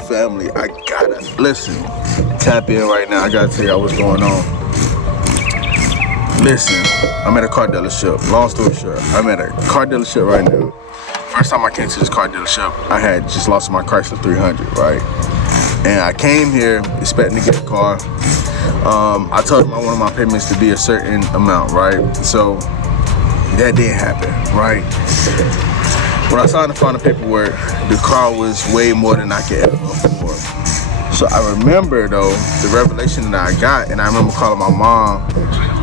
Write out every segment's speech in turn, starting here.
Family, I gotta listen. Tap in right now. I gotta tell y'all what's going on. Listen, I'm at a car dealership. Long story short, I'm at a car dealership right now. First time I came to this car dealership, I had just lost my Chrysler 300, right? And I came here expecting to get a car. I told them I wanted my payments to be a certain amount, right? So that didn't happen, right? When I signed the final paperwork, the car was way more than I could ever afford. So I remember though, the revelation that I got, and I remember calling my mom,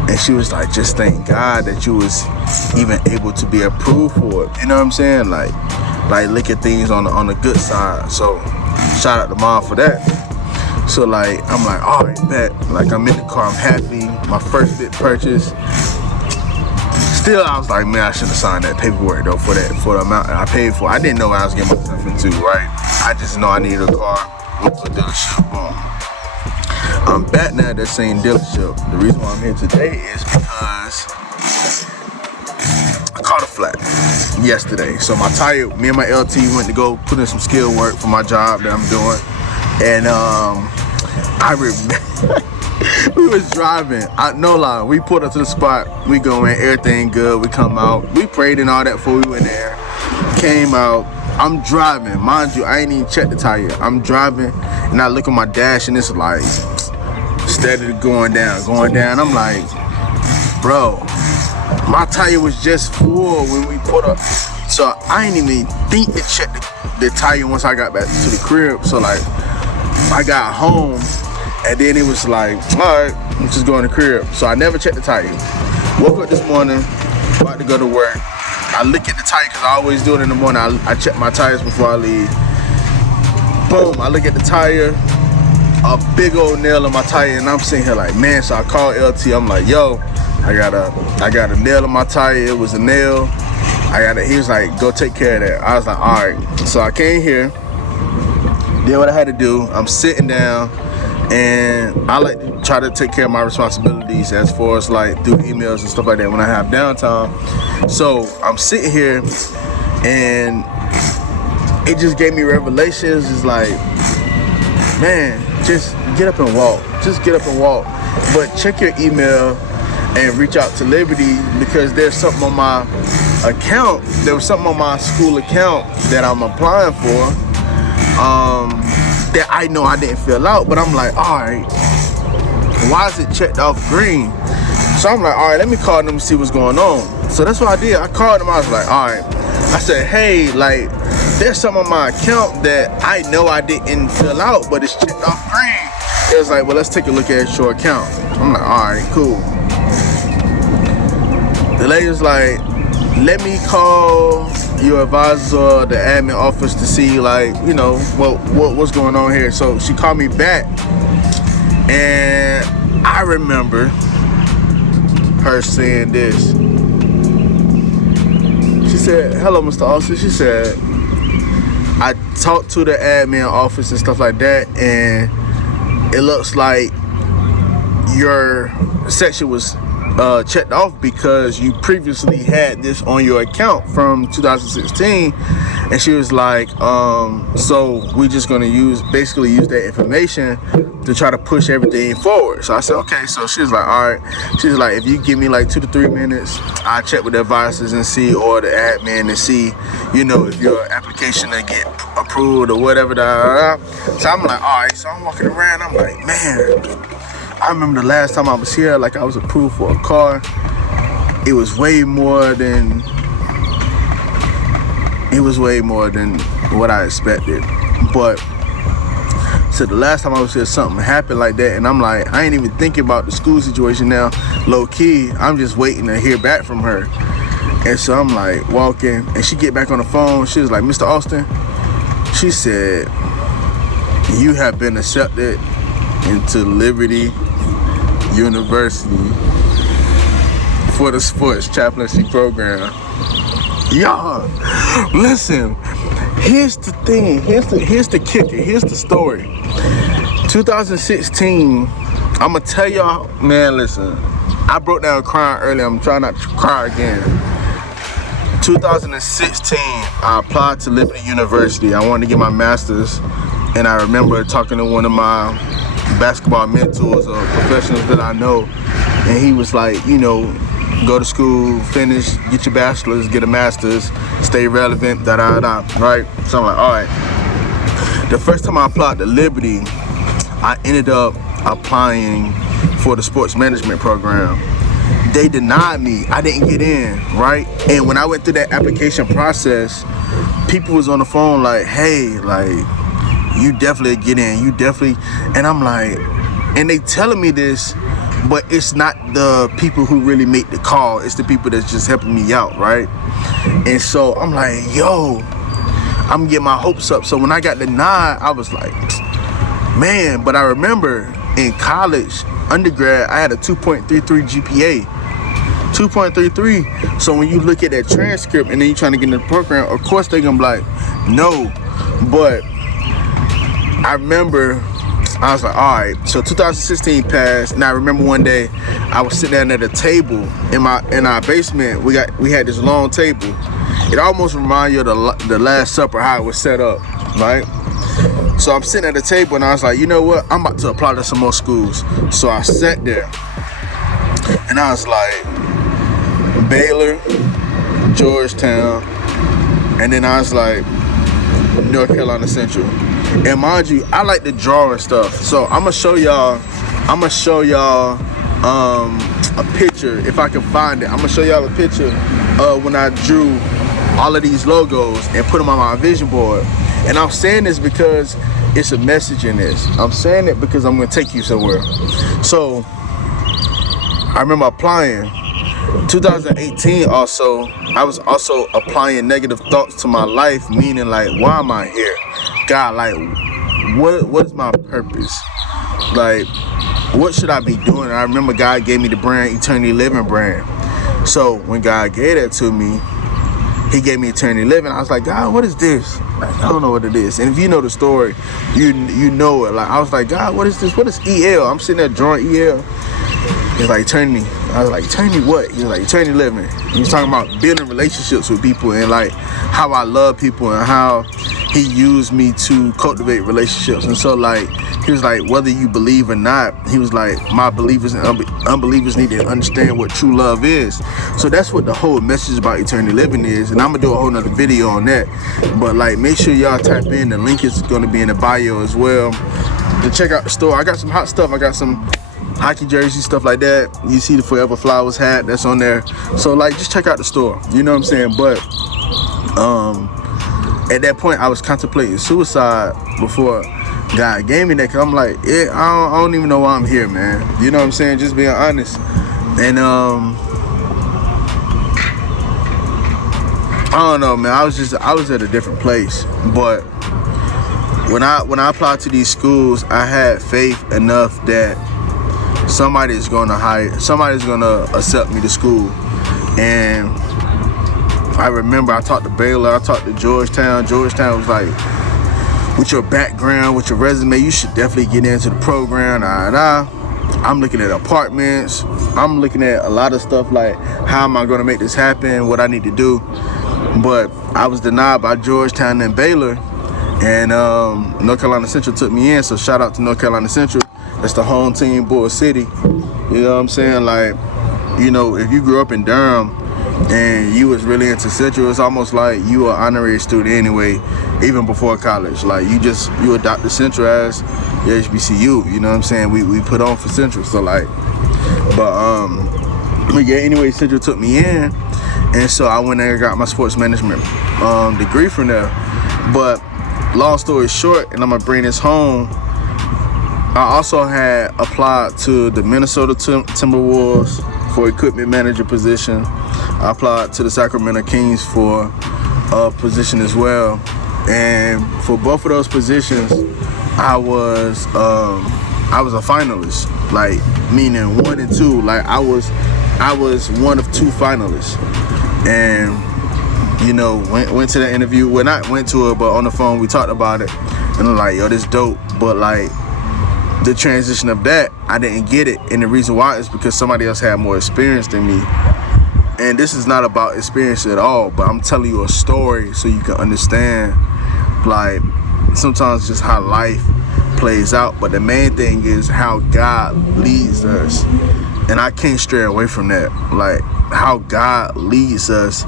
and she was like, just thank God that you was even able to be approved for it. You know what I'm saying? Like look at things on the good side. So shout out to mom for that. So like, I'm like, all right, bet. Like I'm in the car, I'm happy. My first big purchase. Still, I was like, man, I shouldn't have signed that paperwork though for the amount that I paid for. I didn't know what I was getting myself into, right? I just know I needed a car. Went to a dealership. I'm back now at that same dealership. The reason why I'm here today is because I caught a flat yesterday. So my tire, me and my LT went to go put in some skill work for my job that I'm doing, and I remember. We was driving, no lie, we pulled up to the spot, we go in, everything good, we come out, we prayed and all that before we went there, came out, I'm driving, mind you, I ain't even checked the tire, I'm driving, and I look at my dash and it's like, steady going down, I'm like, bro, my tire was just full when we put up, so I ain't even think to check the tire once I got back to the crib, so like, I got home, and then it was like, all right, I'm just going to the crib. So I never checked the tire. Woke up this morning, about to go to work. I look at the tire because I always do it in the morning. I check my tires before I leave. Boom, I look at the tire, a big old nail in my tire, and I'm sitting here like, man. So I called LT. I'm like, yo, I got a nail in my tire. It was a nail. He was like, go take care of that. I was like, all right. So I came here, did what I had to do. I'm sitting down. And I like to try to take care of my responsibilities as far as like through emails and stuff like that when I have downtime. So I'm sitting here and it just gave me revelations. It's like, man, just get up and walk. But check your email and reach out to Liberty because there's something on my account. There was something on my school account that I'm applying for. That I know I didn't fill out, but I'm like, all right, why is it checked off green? So I'm like, all right, let me call them and see what's going on. So that's what I did. I called them. I was like, all right. I said, hey, like, there's something on my account that I know I didn't fill out, but it's checked off green. It was like, well, let's take a look at your account. I'm like, all right, cool. The lady was like, let me call your advisor, the admin office, to see like, you know, what's going on here. So she called me back, and I remember her saying this. She said, hello, Mr. Austin. She said, I talked to the admin office and stuff like that, and it looks like your section was checked off because you previously had this on your account from 2016. And she was like, so we just gonna basically use that information to try to push everything forward. So I said, okay. So she was like, all right. She's like, if you give me like 2 to 3 minutes, I'll check with the advisors and see, or the admin, and see, you know, if your application will get approved or whatever. So I'm like, all right. So I'm walking around, I'm like, man, I remember the last time I was here, like I was approved for a car. It was way more than what I expected. But so the last time I was here, something happened like that, and I'm like, I ain't even thinking about the school situation now. Low key, I'm just waiting to hear back from her. And so I'm like walking, and she get back on the phone. She was like, Mr. Austin, she said, you have been accepted into Liberty University for the sports chaplaincy program. Y'all, listen, here's the thing, here's the kicker, here's the story. 2016, I'ma tell y'all, man, listen, I broke down crying earlier, I'm trying not to cry again. 2016, I applied to Liberty University. I wanted to get my master's And I remember talking to one of my basketball mentors or professionals that I know, and he was like, you know, go to school, finish, get your bachelor's, get a master's, stay relevant, da-da-da, right? So I'm like, all right. The first time I applied to Liberty, I ended up applying for the sports management program. They denied me. I didn't get in, right? And when I went through that application process, people was on the phone like, hey, like, you definitely get in, you definitely, and I'm like, and they telling me this, but it's not the people who really make the call, it's the people that's just helping me out, right? And so I'm like, yo, I'm getting my hopes up. So when I got denied, I was like, man. But I remember in college, undergrad, I had a 2.33 GPA. 2.33. So when you look at that transcript and then you're trying to get in the program, of course they're gonna be like, no. But I remember I was like, all right. So 2016 passed, and I remember one day I was sitting down at a table in our basement. We had this long table. It almost reminded you of the Last Supper, how it was set up, right? So I'm sitting at the table and I was like, you know what? I'm about to apply to some more schools. So I sat there and I was like, Baylor, Georgetown, and then I was like, North Carolina Central. And mind you, I like to draw and stuff. So I'm gonna show y'all a picture, if I can find it. I'm gonna show y'all a picture of when I drew all of these logos and put them on my vision board. And I'm saying this because it's a message in this. I'm saying it because I'm gonna take you somewhere. So I remember applying 2018 also. I was also applying negative thoughts to my life, meaning like, why am I here? God, like, what is my purpose? Like, what should I be doing? And I remember God gave me the brand Eternity Living brand. So when God gave that to me, He gave me Eternity Living. I was like, God, what is this? Like, I don't know what it is. And if you know the story, you know it. Like, I was like, God, what is this? What is EL? I'm sitting there drawing EL. He's like, eternity. I was like, eternity what? He was like, eternity living. He was talking about building relationships with people and like how I love people and how He used me to cultivate relationships. And so like, he was like, whether you believe or not, he was like, my believers and unbelievers need to understand what true love is. So that's what the whole message about eternity living is. And I'm gonna do a whole nother video on that. But like, make sure y'all type in, the link is gonna be in the bio as well, to check out the store. I got some hot stuff. I got some hockey jerseys, stuff like that. You see the Forever Flowers hat that's on there. So like, just check out the store. You know what I'm saying? But at that point, I was contemplating suicide before God gave me that. Cause I'm like, yeah, I don't even know why I'm here, man. You know what I'm saying? Just being honest. And I don't know, man. I was at a different place. But when I applied to these schools, I had faith enough that somebody's gonna accept me to school. And I remember I talked to Baylor, I talked to Georgetown. Georgetown was like, with your background, with your resume, you should definitely get into the program. I'm looking at apartments. I'm looking at a lot of stuff like, how am I gonna make this happen? What I need to do. But I was denied by Georgetown and Baylor. And North Carolina Central took me in. So shout out to North Carolina Central. That's the home team, Bull City. You know what I'm saying? Like, you know, if you grew up in Durham and you was really into Central, it's almost like you were an honorary student anyway, even before college. Like, you adopted Central as your HBCU. You know what I'm saying? We put on for Central. So like, but yeah, anyway, Central took me in. And so I went there and got my sports management degree from there. But long story short, and I'm gonna bring this home, I also had applied to the Minnesota Timberwolves for equipment manager position. I applied to the Sacramento Kings for a position as well. And for both of those positions, I was a finalist, like meaning 1 and 2. Like I was one of 2 finalists. And you know, went to the interview. Well, not went to it, but on the phone we talked about it. And I'm like, yo, this dope. But like, the transition of that, I didn't get it. And the reason why is because somebody else had more experience than me. And this is not about experience at all, but I'm telling you a story so you can understand, like, sometimes just how life plays out, but the main thing is how God leads us. And I can't stray away from that. Like, how God leads us,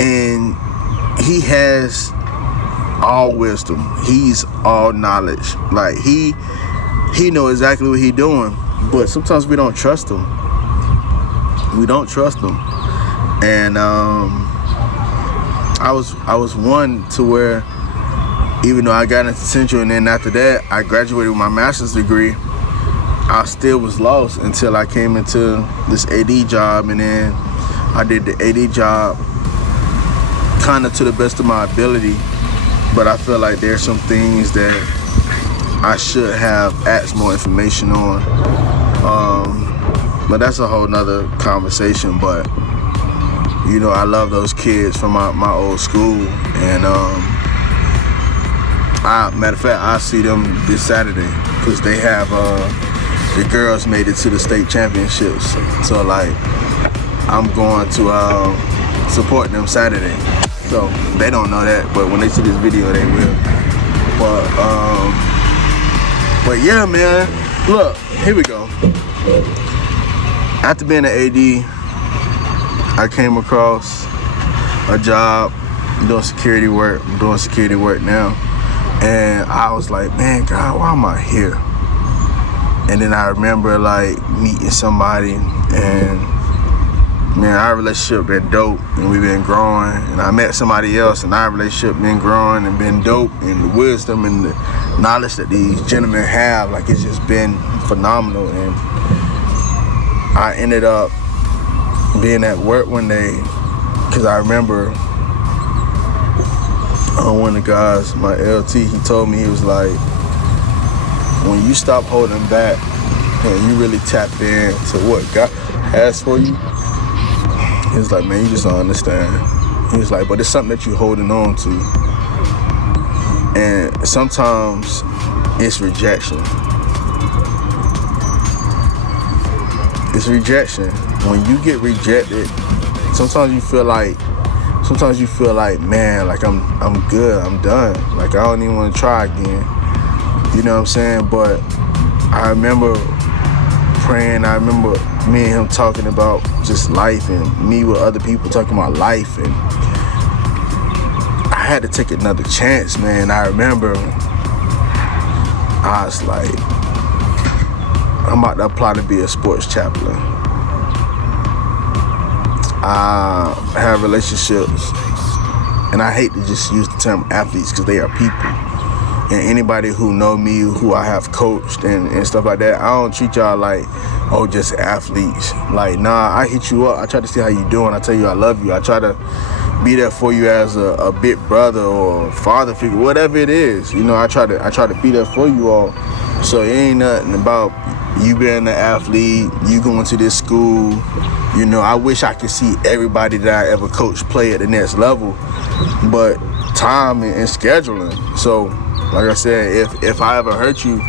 and he has all wisdom, he's all knowledge. Like, he knows exactly what he's doing, but sometimes we don't trust him. And I was one to where, even though I got into Central, and then after that I graduated with my master's degree, I still was lost until I came into this AD job. And then I did the AD job kind of to the best of my ability, but I feel like there's some things that I should have asked more information on. But that's a whole nother conversation. But you know, I love those kids from my old school, and matter of fact, I see them this Saturday because they have the girls made it to the state championships. So like, I'm going to support them Saturday. So they don't know that, but when they see this video, they will. But yeah, man. Look, here we go. After being an AD, I came across a job doing security work. I'm doing security work now. And I was like, man, God, why am I here? And then I remember like meeting somebody, and man, our relationship been dope, and we've been growing. And I met somebody else, and our relationship been growing and been dope. And the wisdom and the knowledge that these gentlemen have, like, it's just been phenomenal. And I ended up being at work one day, because I remember one of the guys, my LT, he told me, he was like, when you stop holding back and you really tap in to what God has for you, he was like, man, you just don't understand. He was like, but it's something that you're holding on to. And sometimes it's rejection. It's rejection. When you get rejected, sometimes you feel like, man, like I'm good, I'm done. Like, I don't even want to try again. You know what I'm saying? But I remember praying. I remember me and him talking about just life, and me with other people talking about life. And I had to take another chance, man. I remember I was like, I'm about to apply to be a sports chaplain. I have relationships, and I hate to just use the term athletes because they are people. And anybody who know me, who I have coached and stuff like that, I don't treat y'all like, oh, just athletes. Like, nah, I hit you up. I try to see how you doing. I tell you I love you. I try to be there for you as a big brother or father figure, whatever it is. You know, I try to be there for you all. So it ain't nothing about you being an athlete, you going to this school. You know, I wish I could see everybody that I ever coached play at the next level, but time and scheduling. So, like I said, if I ever hurt you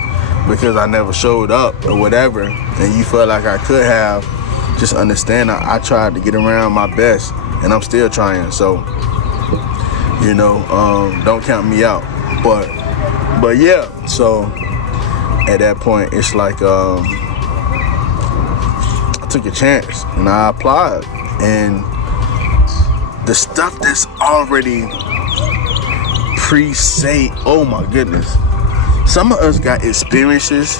because I never showed up or whatever, and you feel like I could have, just understand I tried to get around my best, and I'm still trying. So, you know, don't count me out. But yeah, so at that point, it's like I took a chance and I applied, and the stuff that's already pre-say, oh my goodness, some of us got experiences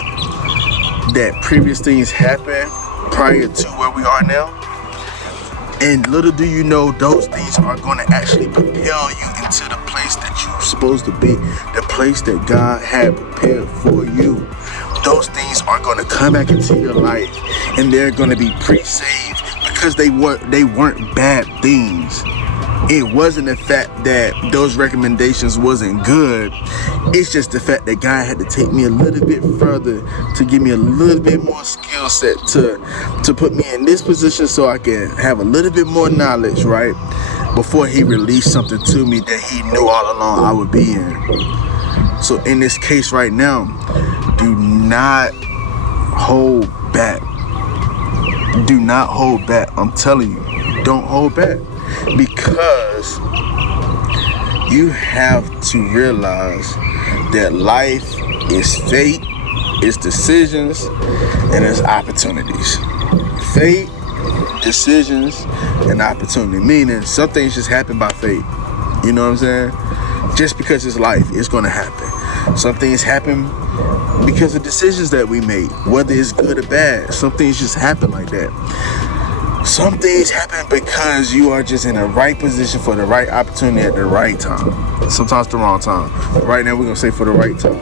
that previous things happened prior to where we are now, and little do you know, those things are going to actually propel you into the place that you're supposed to be, the place that God had prepared for you. Those things are going to come back into your life, and they're going to be pre-saved because they weren't bad things. It wasn't the fact that those recommendations wasn't good. It's just the fact that God had to take me a little bit further to give me a little bit more skill set to put me in this position so I can have a little bit more knowledge, right? Before he released something to me that he knew all along I would be in. So in this case right now, do not hold back. Do not hold back. I'm telling you, don't hold back. Because You have to realize that life is fate, it's decisions, and it's opportunities. Fate, decisions, and opportunity. Meaning, some things just happen by fate. You know what I'm saying? Just because it's life, it's gonna happen. Some things happen because of decisions that we made, whether it's good or bad. Some things just happen like that. Some things happen because you are just in the right position for the right opportunity at the right time. Sometimes the wrong time. But right now we're gonna say for the right time.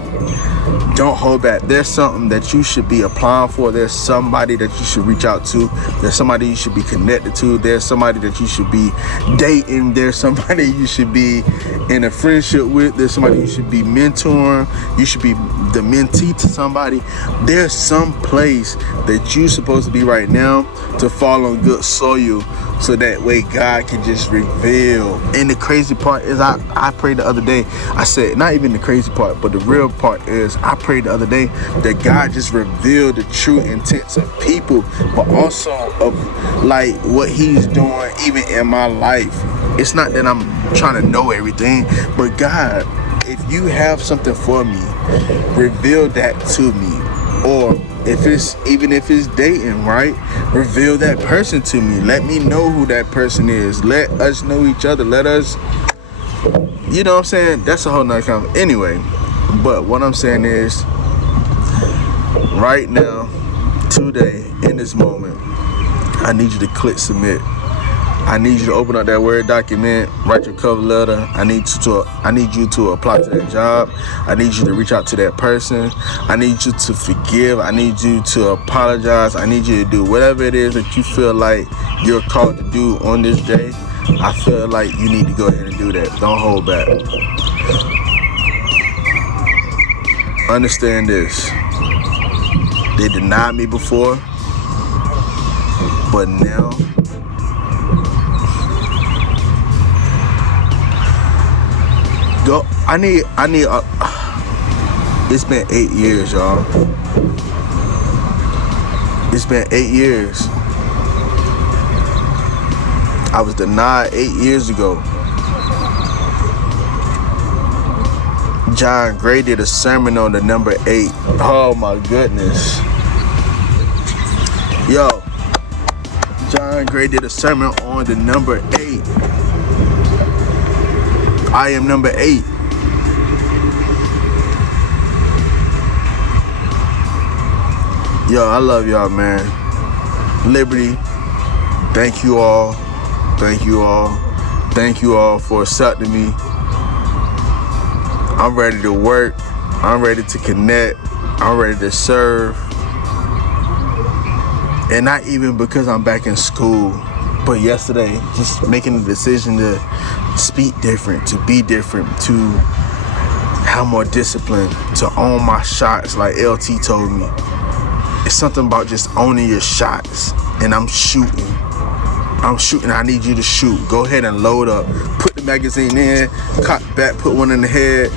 Don't hold back. There's something that you should be applying for. There's somebody that you should reach out to. There's somebody you should be connected to. There's somebody that you should be dating. There's somebody you should be in a friendship with. There's somebody you should be mentoring. You should be the mentee to somebody. There's some place that you're supposed to be right now to fall on good soil, so that way God can just reveal. And the crazy part is I prayed the other day. I said, not even the crazy part, but the real part is I prayed the other day that God just revealed the true intents of people, but also of like what he's doing even in my life. It's not that I'm trying to know everything, but God, if you have something for me, reveal that to me. Or if it's dating, right? Reveal that person to me. Let me know who that person is. Let us know each other. Let us, you know what I'm saying? That's a whole nother conversation. Anyway, but what I'm saying is, right now, today, in this moment, I need you to click submit. I need you to open up that Word document, write your cover letter. I need you to apply to that job. I need you to reach out to that person. I need you to forgive. I need you to apologize. I need you to do whatever it is that you feel like you're called to do on this day. I feel like you need to go ahead and do that. Don't hold back. Understand this. They denied me before, but now it's been 8 years, y'all. It's been 8 years. I was denied 8 years ago. John Gray did a sermon on the number 8. Oh my goodness. Yo, John Gray did a sermon on the number 8. I am number 8. Yo, I love y'all, man. Liberty, thank you all. Thank you all. Thank you all for accepting me. I'm ready to work. I'm ready to connect. I'm ready to serve. And not even because I'm back in school, but yesterday, just making the decision to speak different, to be different, to have more discipline, to own my shots like LT told me. It's something about just owning your shots. And I'm shooting. I need you to shoot. Go ahead and load up. Put the magazine in, cock back, put one in the head,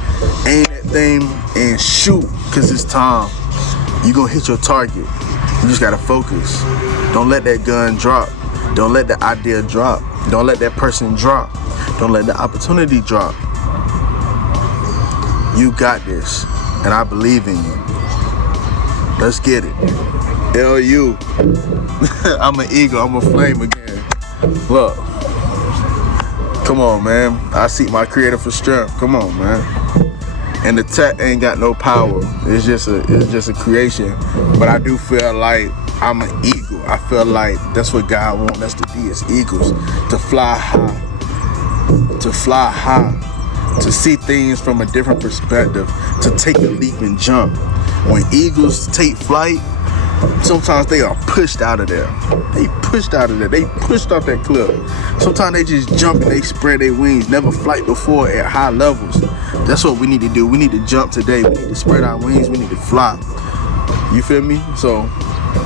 aim that thing and shoot, because it's time. You're going to hit your target. You just got to focus. Don't let that gun drop. Don't let the idea drop. Don't let that person drop. Don't let the opportunity drop. You got this, and I believe in you. Let's get it. LU. I'm an eagle. I'm a flame again. Look. Come on, man. I seek my creator for strength. Come on, man. And the tech ain't got no power. It's just a creation. But I do feel like I'm an eagle. I feel like that's what God wants us to be as eagles. To fly high. To fly high. To see things from a different perspective. To take a leap and jump. When eagles take flight, sometimes they are pushed out of there. They pushed out of there. They pushed off that cliff. Sometimes they just jump and they spread their wings. Never flight before at high levels. That's what we need to do. We need to jump today. We need to spread our wings. We need to fly. You feel me? So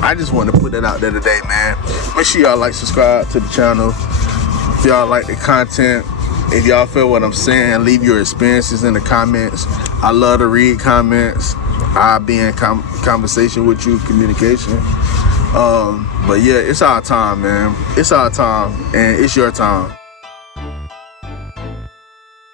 I just wanted to put that out there today, man. Make sure y'all like, subscribe to the channel. If y'all like the content, if y'all feel what I'm saying, leave your experiences in the comments. I love to read comments. I'll be in conversation with you, communication. But yeah, it's our time, man. It's our time, and it's your time.